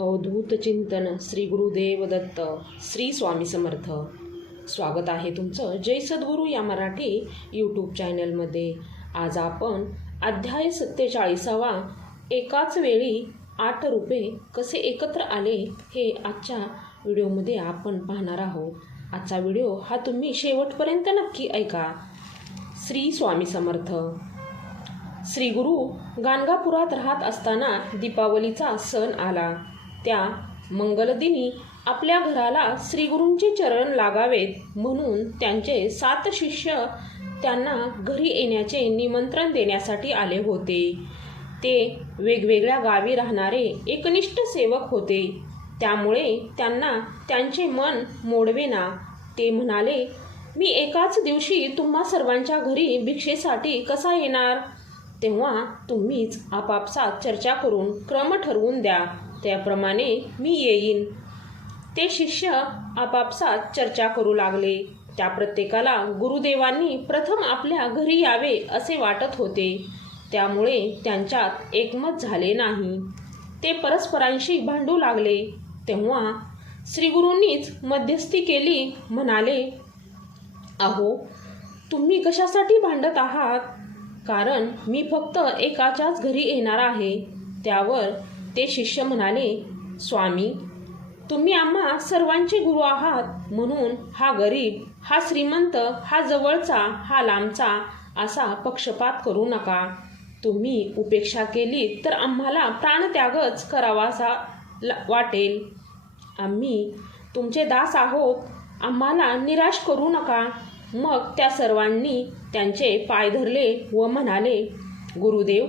अवधूत चिंतन श्री गुरुदेव दत्त श्री स्वामी समर्थ. स्वागत आहे तुमचं जय सद्गुरू या मराठी यूट्यूब चॅनलमध्ये आज आपण अध्याय सत्तेचाळीसावा एकाच वेळी आठ रुपये कसे एकत्र आले हे आजच्या व्हिडिओमध्ये आपण पाहणार आहोत. आजचा व्हिडिओ हा तुम्ही शेवटपर्यंत नक्की ऐका. श्री स्वामी समर्थ. श्रीगुरु गाणगापुरात राहत असताना दीपावलीचा सण आला. त्या मंगलदिनी आपल्या घराला श्रीगुरूंचे चरण लागावेत म्हणून त्यांचे सात शिष्य त्यांना घरी येण्याचे निमंत्रण देण्यासाठी आले होते. ते वेगवेगळ्या गावी राहणारे एकनिष्ठ सेवक होते. त्यामुळे त्यांना त्यांचे मन मोडवेना. ते म्हणाले मी एकाच दिवशी तुम्हा सर्वांच्या घरी भिक्षेसाठी कसा येणार? तेव्हा तुम्हीच आपापसात चर्चा करून क्रम ठरवून द्या. त्याप्रमाणे मी येईन. ते शिष्य आपापसात चर्चा करू लागले. त्या प्रत्येकाला गुरुदेवांनी प्रथम आपल्या घरी यावे असे वाटत होते. त्यामुळे त्यांच्यात एकमत झाले नाही. ते परस्परांशी भांडू लागले. तेव्हा श्रीगुरूंनीच मध्यस्थी केली. म्हणाले अहो तुम्ही कशासाठी भांडत आहात? कारण मी फक्त एकाच्याच घरी येणार आहे. त्यावर ते शिष्य म्हणाले स्वामी तुम्ही आम्हा सर्वांचे गुरु आहात. म्हणून हा गरीब हा श्रीमंत हा जवळचा हा लांबचा असा पक्षपात करू नका. तुम्ही उपेक्षा केली तर आम्हाला प्राणत्यागच करावासा ला- वाटेल. आम्ही तुमचे दास आहोत. आम्हाला निराश करू नका. मग त्या सर्वांनी त्यांचे पाय धरले व म्हणाले गुरुदेव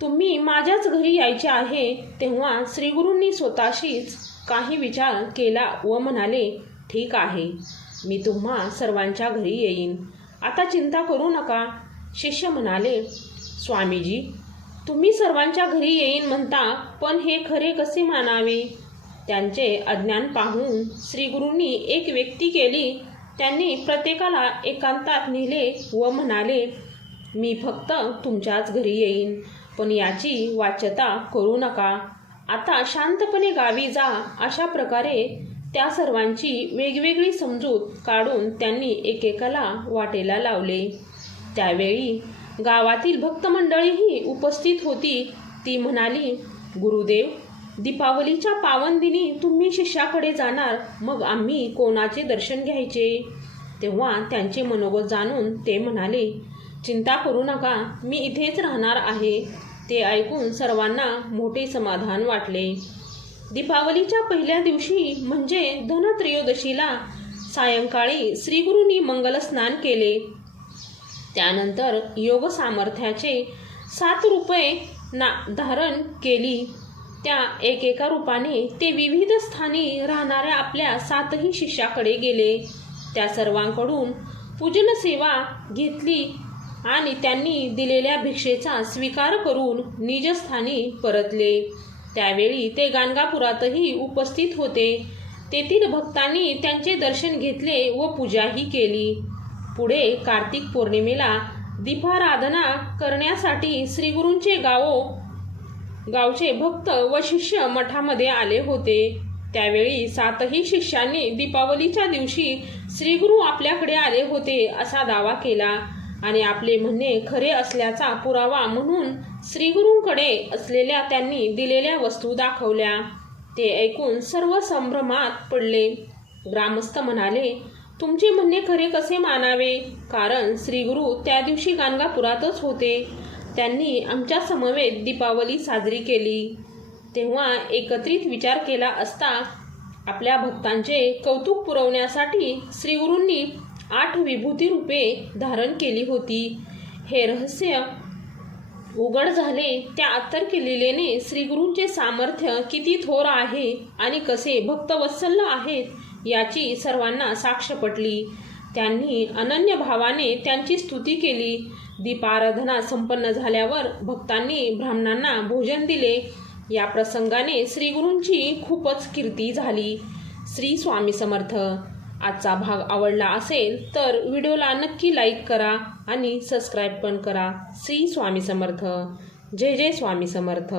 तुम्ही माझ्याच घरी यायचे आहे तेव्हा श्रीगुरूंनी स्वतःशीच काही विचार केला व म्हणाले ठीक आहे मी तुम्हा सर्वांच्या घरी येईन. आता चिंता करू नका. शिष्य म्हणाले स्वामीजी तुम्ही सर्वांच्या घरी येईन म्हणता पण हे खरे कसे मानावे? त्यांचे अज्ञान पाहून श्रीगुरूंनी एक व्यक्ती केली त्यांनी प्रत्येकाला एकांतात नेले व म्हणाले मी फक्त तुमच्याच घरी येईन पण याची वाच्यता करू नका. आता शांतपणे गावी जा. अशा प्रकारे त्या सर्वांची वेगवेगळी समजूत काढून त्यांनी एकेकाला वाटेला लावले. त्यावेळी गावातील भक्तमंडळीही उपस्थित होती. ती म्हणाली गुरुदेव दीपावलीच्या पावन दिनी तुम्ही शिष्याकडे जाणार मग आम्ही कोणाचे दर्शन घ्यायचे? तेव्हा त्यांचे मनोगत जाणून ते म्हणाले चिंता करू नका मी इथेच राहणार आहे. ते ऐकून सर्वांना मोठे समाधान वाटले. दीपावलीच्या पहिल्या दिवशी म्हणजे धनत्रयोदशीला सायंकाळी श्रीगुरूंनी मंगलस्नान केले. त्यानंतर योग सामर्थ्याचे सात रुपये ना धारण केली. त्या एकेका रूपाने ते विविध स्थानी राहणाऱ्या आपल्या सातही शिष्याकडे गेले. त्या सर्वांकडून पूजन सेवा घेतली आणि त्यांनी दिलेल्या भिक्षेचा स्वीकार करून निजस्थानी परतले. त्यावेळी ते गाणगापुरातही उपस्थित होते. तेथील भक्तांनी त्यांचे दर्शन घेतले व पूजाही केली. पुढे कार्तिक पौर्णिमेला दीपाराधना करण्यासाठी श्रीगुरूंचे गावो गावचे भक्त व शिष्य मठामध्ये आले होते. त्यावेळी सातही शिष्यांनी दीपावलीच्या दिवशी श्रीगुरू आपल्याकडे आले होते असा दावा केला आणि आपले म्हणणे खरे असल्याचा पुरावा म्हणून श्रीगुरूंकडे असलेल्या त्यांनी दिलेल्या वस्तू दाखवल्या. ते ऐकून सर्व संभ्रमात पडले. ग्रामस्थ म्हणाले तुमचे म्हणणे खरे कसे मानावे? कारण श्रीगुरू त्या दिवशी गाणगापुरातच होते. त्यांनी आमच्या समवेत दीपावली साजरी केली. तेव्हा एकत्रित विचार केला असता आपल्या भक्तांचे कौतुक पुरवण्यासाठी श्रीगुरूंनी आठ विभूती रूपे धारण केली होती. हे रहस्य उघड झाले त्या अत्तर लीलेने श्रीगुरूंचे सामर्थ्य किती थोर आहे आणि कसे भक्तवत्सल्य आहेत याची सर्वांना साक्ष पटली. त्यांनी अनन्य भावाने त्यांची स्तुती केली. दीपाराधना संपन्न झाल्यावर भक्तांनी ब्राह्मणांना भोजन दिले. या प्रसंगाने श्रीगुरूंची खूपच कीर्ती झाली. श्री स्वामी समर्थ आजचा भाग आवडला असेल तर व्हिडिओला नक्की लाईक करा आणि सबस्क्राईब पण करा. श्री स्वामी समर्थ. जय जय स्वामी समर्थ.